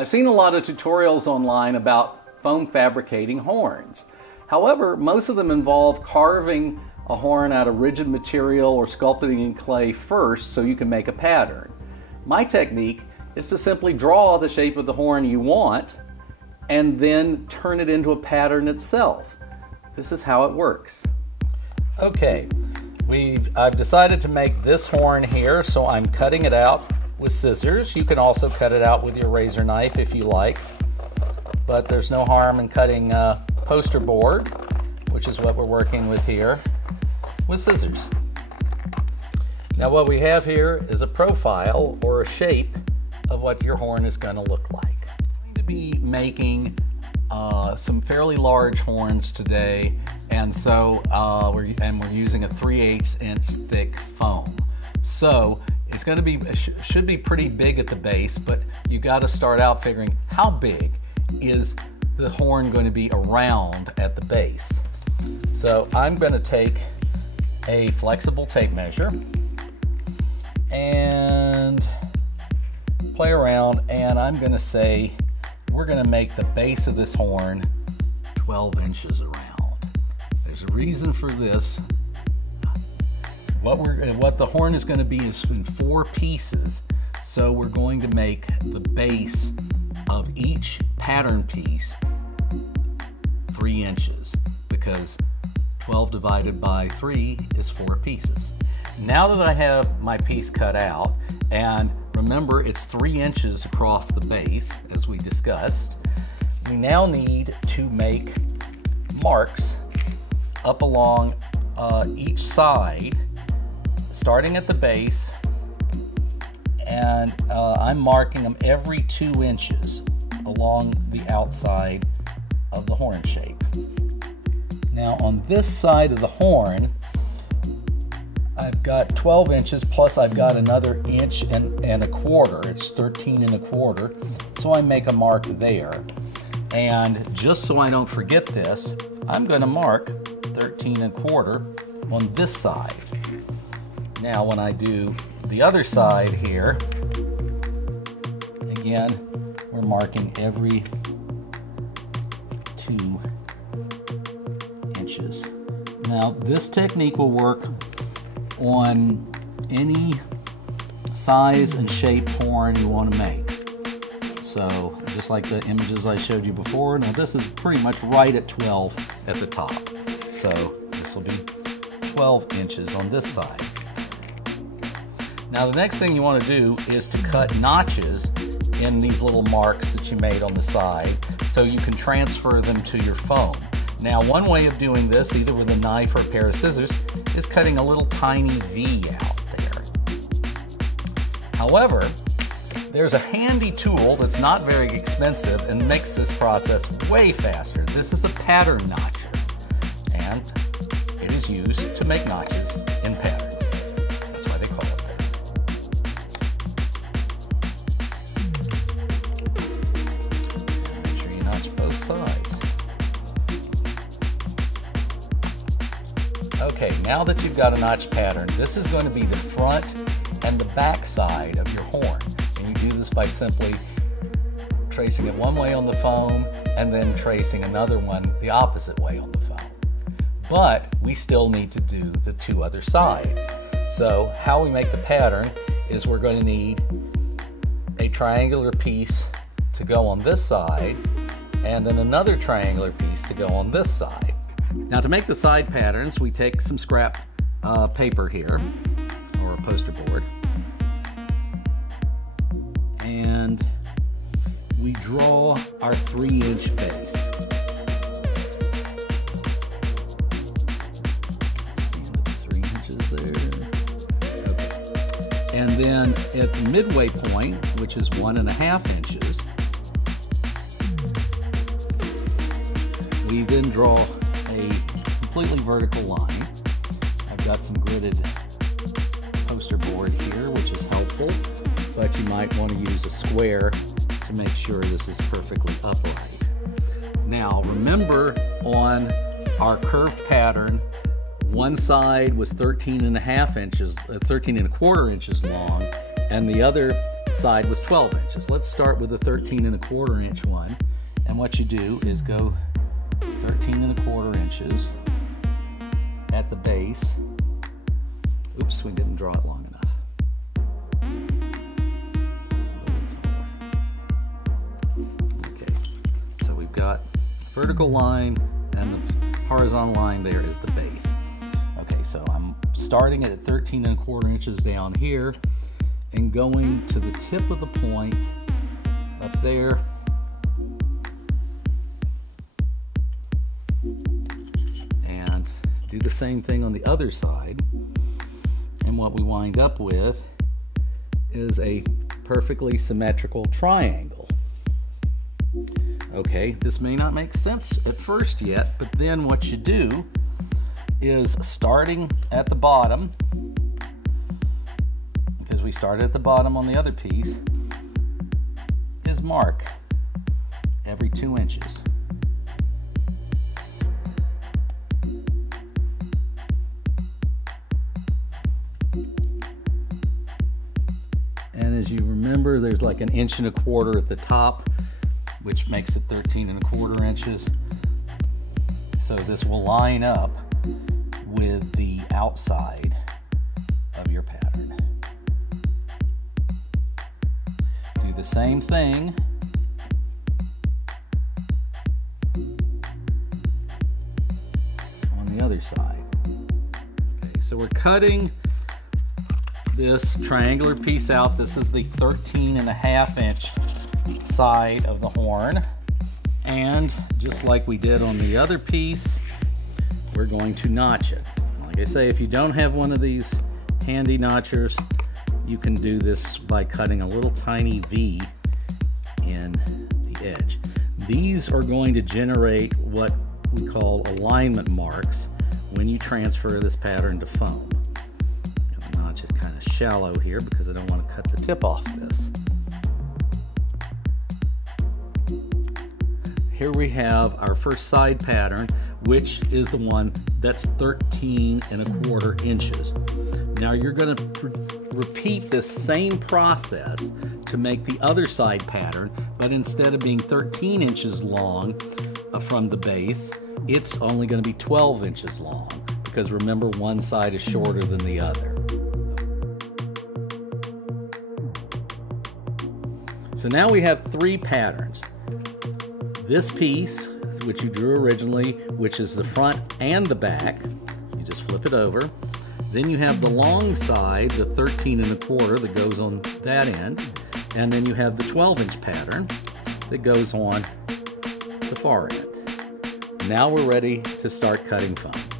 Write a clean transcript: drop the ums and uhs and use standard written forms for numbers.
I've seen a lot of tutorials online about foam fabricating horns. However, most of them involve carving a horn out of rigid material or sculpting in clay first so you can make a pattern. My technique is to simply draw the shape of the horn you want and then turn it into a pattern itself. This is how it works. Okay, I've decided to make this horn here, so I'm cutting it out with scissors. You can also cut it out with your razor knife if you like, but there's no harm in cutting poster board, which is what we're working with here, with scissors. Now what we have here is a profile or a shape of what your horn is going to look like. I'm going to be making some fairly large horns today, and so we're using a 3/8 inch thick foam. So it's going to be should be pretty big at the base, but you got to start out figuring how big is the horn going to be around at the base. So I'm going to take a flexible tape measure and play around, and I'm going to say we're going to make the base of this horn 12 inches around. There's a reason for this. What the horn is going to be is in 4 pieces, so we're going to make the base of each pattern piece 3 inches, because 12 divided by 3 is 4 pieces. Now that I have my piece cut out, and remember it's 3 inches across the base as we discussed, we now need to make marks up along each side, starting at the base, and I'm marking them every 2 inches along the outside of the horn shape. Now on this side of the horn, I've got 12 inches plus I've got another inch and a quarter. It's 13 1/4, so I make a mark there. And just so I don't forget this, I'm going to mark 13 1/4 on this side. Now when I do the other side here, again, we're marking every 2 inches. Now this technique will work on any size and shape horn you want to make. So just like the images I showed you before, now this is pretty much right at 12 at the top. So this will be 12 inches on this side. Now the next thing you want to do is to cut notches in these little marks that you made on the side so you can transfer them to your foam. Now one way of doing this, either with a knife or a pair of scissors, is cutting a little tiny V out there. However, there's a handy tool that's not very expensive and makes this process way faster. This is a pattern notcher, and it is used to make notches in patterns. That's why they call it that. Make sure you notch both sides. Okay, now that you've got a notch pattern, this is going to be the front and the back side of your horn. And you do this by simply tracing it one way on the foam and then tracing another one the opposite way on the foam. But we still need to do the 2 other sides. So how we make the pattern is we're going to need a triangular piece to go on this side and then another triangular piece to go on this side. Now to make the side patterns, we take some scrap paper here, or a poster board, and we draw our 3-inch base. Stand at 3 inches there. Okay. And then at the midway point, which is 1.5 inches, we then draw a completely vertical line. I've got some gridded poster board here, which is helpful, but you might want to use a square to make sure this is perfectly upright. Now remember, on our curved pattern, one side was 13 1/4 inches long, and the other side was 12 inches. Let's start with the 13¼ inch one. And what you do is go 13¼ inches at the base. Oops, we didn't draw it long enough. Okay, so we've got vertical line and the horizontal line there is the base. Okay, so I'm starting at 13¼ inches down here and going to the tip of the point up there. And do the same thing on the other side. And what we wind up with is a perfectly symmetrical triangle. Okay, this may not make sense at first yet, but then what you do is, starting at the bottom, because we started at the bottom on the other piece, is mark every 2 inches. And as you remember, there's like 1¼ inch at the top, which makes it 13¼ inches. So this will line up with the outside of your pattern. Do the same thing on the other side. Okay, so we're cutting this triangular piece out. This is the 13½ inch side of the horn, and just like we did on the other piece, we're going to notch it. Like I say, if you don't have one of these handy notchers, you can do this by cutting a little tiny V in the edge. These are going to generate what we call alignment marks when you transfer this pattern to foam. I'm gonna notch it kind of shallow here because I don't want to cut the tip off this. Here we have our first side pattern, which is the one that's 13¼ inches. Now you're going to repeat this same process to make the other side pattern, but instead of being 13 inches long from the base, it's only going to be 12 inches long, because remember, one side is shorter than the other. So now we have 3 patterns. This piece, which you drew originally, which is the front and the back, you just flip it over. Then you have the long side, the 13¼ that goes on that end, and then you have the 12-inch pattern that goes on the far end. Now we're ready to start cutting foam.